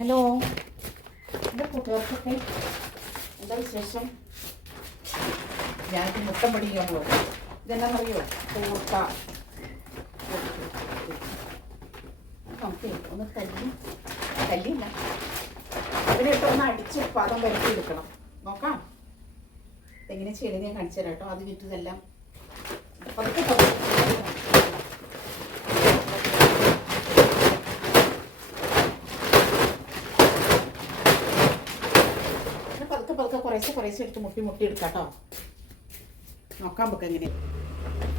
Hello. എന്റെ കൂട്ടുകാർക്കൊക്കെ എന്താ വിശേഷം? ഞാനിപ്പോൾ മുട്ടം പഠിക്കാൻ പോകും ഇതെന്നാണെന്നറിയോ കൂട്ട നമുക്ക് ഒന്ന് തല്ലി. തല്ലില്ല അതിലിട്ട് ഒന്ന് അടിച്ച് പാദം വരട്ടി എടുക്കണം നോക്കാം. എങ്ങനെ ചെയ്യണമെന്ന് ഞാൻ കാണിച്ചു തരാം കേട്ടോ. അത് വിറ്റതെല്ലാം. പതുക്കെ. പതുക്കെ കുറേശ്ശെ കുറേശ്ശെ എടുത്ത് മുട്ടി മുട്ടി എടുക്കാം കേട്ടോ നോക്കാം നമുക്ക് എങ്ങനെ.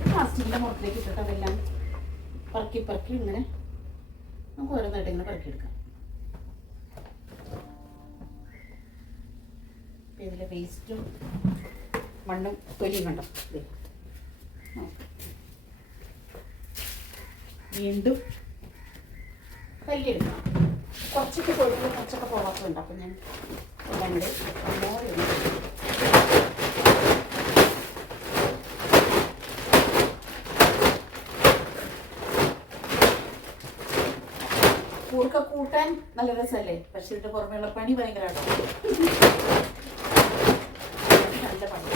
പ്ലാസ്റ്റിക്കിന്റെ മുറത്തിലേക്ക് ഇട്ടിട്ട് അതെല്ലാം പറക്കി പറക്കി ഇങ്ങനെ നമുക്ക് ഓരോന്നായിട്ട് ഇങ്ങനെ പറക്കി എടുക്കാം. ഇപ്പം ഇതിലെ വേസ്റ്റും മണ്ണും തൊലി കണ്ടോ. വീണ്ടും കല്ലെടുക്കാം കുറച്ചൊക്കെ കൊഴുപ്പ് കുറച്ചൊക്കെ പോകാത്തതുണ്ട്. അപ്പം ഞാൻ ഒന്ന്. കൂർക്ക കൂട്ടാൻ നല്ല രസമല്ലേ? പക്ഷെ ഇതിന്റെ പുറമെയുള്ള പണി ഭയങ്കരമാട്ടോ നല്ല പണി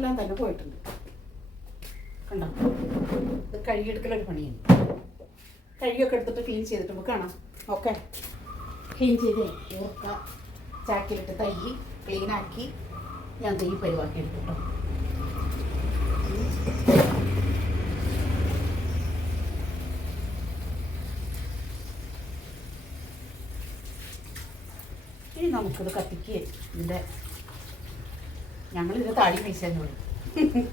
എല്ലാം തന്നെ പോയിട്ടുണ്ട്. കണ്ടോ? ഇത് കഴുകിയെടുക്കലൊരു പണിയാണ് കഴുകിയൊക്കെ എടുത്തിട്ട് ക്ലീൻ ചെയ്തിട്ട് നമുക്ക് കാണാം. ഓക്കെ. ക്ലീൻ ചെയ്തേ ഓർക്ക ചാക്കിലിട്ട് തൈ ക്ലീനാക്കി ഞാൻ തൈ പരിവാക്കി എടുത്തിട്ടോ ഇനി നമുക്കിത് കത്തിക്ക് ഇതിന്റെ ഞങ്ങളിത് താടി മീശ എന്ന് പറയും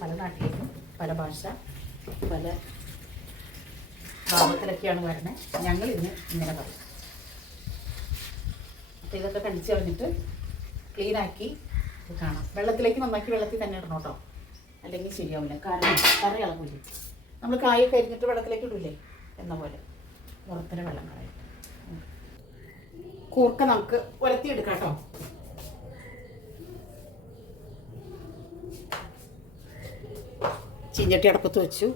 പല നാട്ടിലേക്കും പല ഭാഷ പല ഭാവത്തിലൊക്കെയാണ് വരുന്നത്. ഞങ്ങൾ ഇന്ന് ഇങ്ങനെ പറയും. അപ്പോൾ ഇതൊക്കെ കടിച്ച് കളഞ്ഞിട്ട് ക്ലീനാക്കി കാണാം. വെള്ളത്തിലേക്ക് നന്നാക്കി വെള്ളത്തിൽ തന്നെ ഇടണം കേട്ടോ. അല്ലെങ്കിൽ ശരിയാവില്ല. കാരണം കറി ഇളകില്ല നമ്മൾ കായൊക്കെ അരിഞ്ഞിട്ട് വെള്ളത്തിലേക്ക് ഇടൂലേ? എന്ന പോലെ. പുറത്തിന് വെള്ളം കളയും. കൂർക്ക നമുക്ക് ഉരത്തിയെടുക്കാം കേട്ടോ. ചീഞ്ചട്ടി അടപ്പത്ത് വെച്ചു.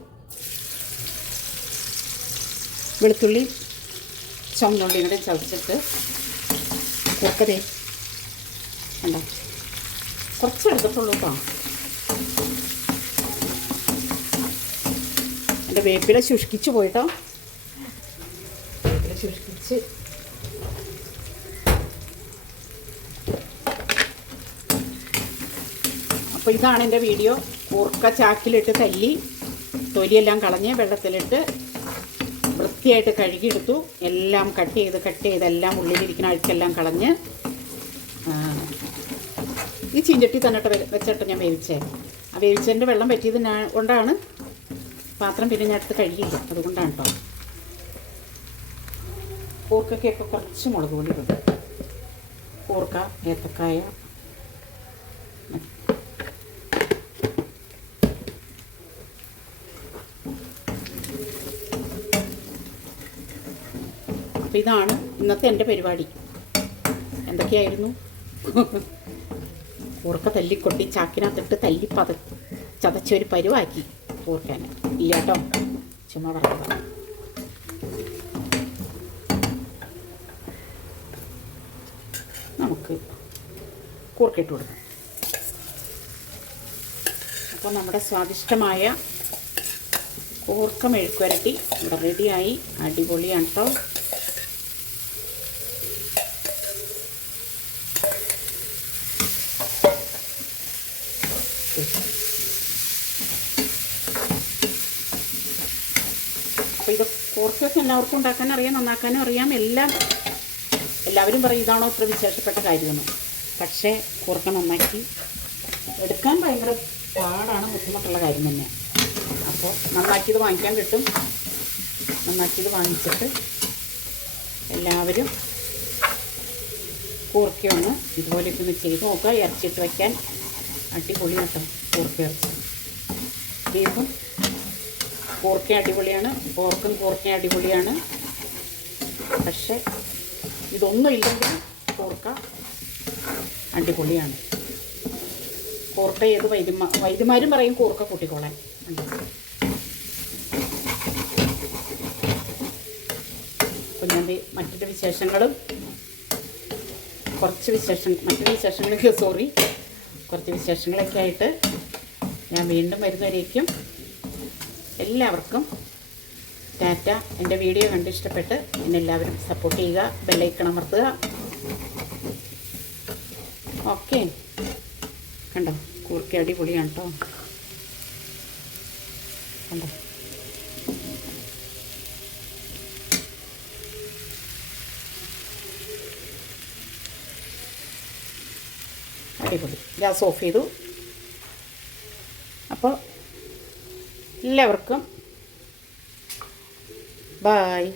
വെളുത്തുള്ളി ചുമന്നുള്ളിയും കൂടെ ചതച്ചിട്ട് കുറക്കരെ ഉണ്ടോ കുറച്ച് എടുത്തിട്ടുള്ളൂ കേട്ടോ. എന്റെ വേപ്പില ശുഷ്കിച്ച് പോയിട്ടോ. വേപ്പില ശുഷ്കിച്ച്. അപ്പോൾ ഇതാണ് എന്റെ വീഡിയോ. കൂർക്ക ചാക്കിലിട്ട് തല്ലി തൊലിയെല്ലാം കളഞ്ഞ് വെള്ളത്തിലിട്ട് വൃത്തിയായിട്ട് കഴുകിയെടുത്തു. എല്ലാം കട്ട് ചെയ്ത് കട്ട് ചെയ്ത് എല്ലാം ഉള്ളിലിരിക്കുന്ന അഴുക്കെല്ലാം കളഞ്ഞ് ഈ ചീഞ്ചട്ടി തന്നിട്ട് വെച്ചിട്ട് ഞാൻ വേവിച്ചേ. ആ വേവിച്ചതിന്റെ വെള്ളം പറ്റിയത് ഞാൻ കൊണ്ടാണ്. പാത്രം പിന്നെ ഞാൻ എടുത്ത് കഴുകിയില്ല. അതുകൊണ്ടാണ് കേട്ടോ കൂർക്കൊക്കെയൊക്കെ കുറച്ച് മുളക് പൊടി ഇടും. കൂർക്ക ഏത്തക്കായ അപ്പോൾ ഇതാണ് ഇന്നത്തെ എന്റെ പരിപാടി. എന്തൊക്കെയായിരുന്നു? കൂർക്ക തല്ലിക്കൊട്ടി ചാക്കിനകത്തിട്ട് തല്ലി പത ചതച്ചൊരു പരുവാക്കി കൂർക്കാൻ ഇല്ല കേട്ടോ. ചുമ്മാ പറഞ്ഞു നമുക്ക് കൂർക്കിട്ട് കൊടുക്കാം. അപ്പോൾ നമ്മുടെ സ്വാദിഷ്ടമായ കൂർക്ക മെഴുക്കുരട്ടി ഇവിടെ റെഡിയായി അടിപൊളിയാണ് കേട്ടോ അപ്പോൾ ഇത് കുറച്ചൊക്കെ എല്ലാവർക്കും ഉണ്ടാക്കാൻ അറിയാം നന്നാക്കാനും അറിയാം. എല്ലാം എല്ലാവരും പറയും ഇതാണോ ഇത്ര വിശേഷപ്പെട്ട കാര്യമെന്ന്. പക്ഷേ കൂർക്ക നന്നാക്കി എടുക്കാൻ ഭയങ്കര പാടാണ് ബുദ്ധിമുട്ടുള്ള കാര്യം തന്നെ. അപ്പോൾ നന്നാക്കിയത് വാങ്ങിക്കാൻ കിട്ടും. നന്നാക്കിയത് വാങ്ങിച്ചിട്ട് എല്ലാവരും കൂർക്കയൊന്ന് ഇതുപോലെയൊക്കെ ഒന്ന് ചെയ്ത് നോക്കുക. ഇറച്ചിട്ട് വയ്ക്കാൻ അടിപൊളി കേട്ടോ ഇറച്ചി ബീഫും കൂർക്ക അടിപൊളിയാണ് പോർക്കും കൂർക്ക അടിപൊളിയാണ്. പക്ഷേ ഇതൊന്നും ഇല്ലെങ്കിൽ പോർക്ക അടിപൊളിയാണ്. കൂർക്ക ഏത് വൈദ്യമാ വൈദ്യമാരും പറയും കോർക്ക കൂട്ടിക്കോളാൻ? അപ്പോൾ മറ്റൊരു വിശേഷങ്ങളും കുറച്ച് വിശേഷം മറ്റൊരു വിശേഷങ്ങളൊക്കെ സോറി കുറച്ച് വിശേഷങ്ങളൊക്കെ ആയിട്ട് ഞാൻ വീണ്ടും വരുന്നവരേക്കും എല്ലാവർക്കും ടാറ്റ എന്റെ വീഡിയോ കണ്ട് ഇഷ്ടപ്പെട്ട് എന്നെ എല്ലാവരും സപ്പോർട്ട് ചെയ്യുക ബെല്ലൈക്കൺ അമർത്തുക. ഓക്കെ കണ്ടോ? കൂർക്ക അടിപൊളിയാണ് കേട്ടോ കണ്ടോ? അടിപൊളി ഗ്യാസ് ഓഫ് ചെയ്തു. അപ്പോൾ എല്ലാവർക്കും ബായ്.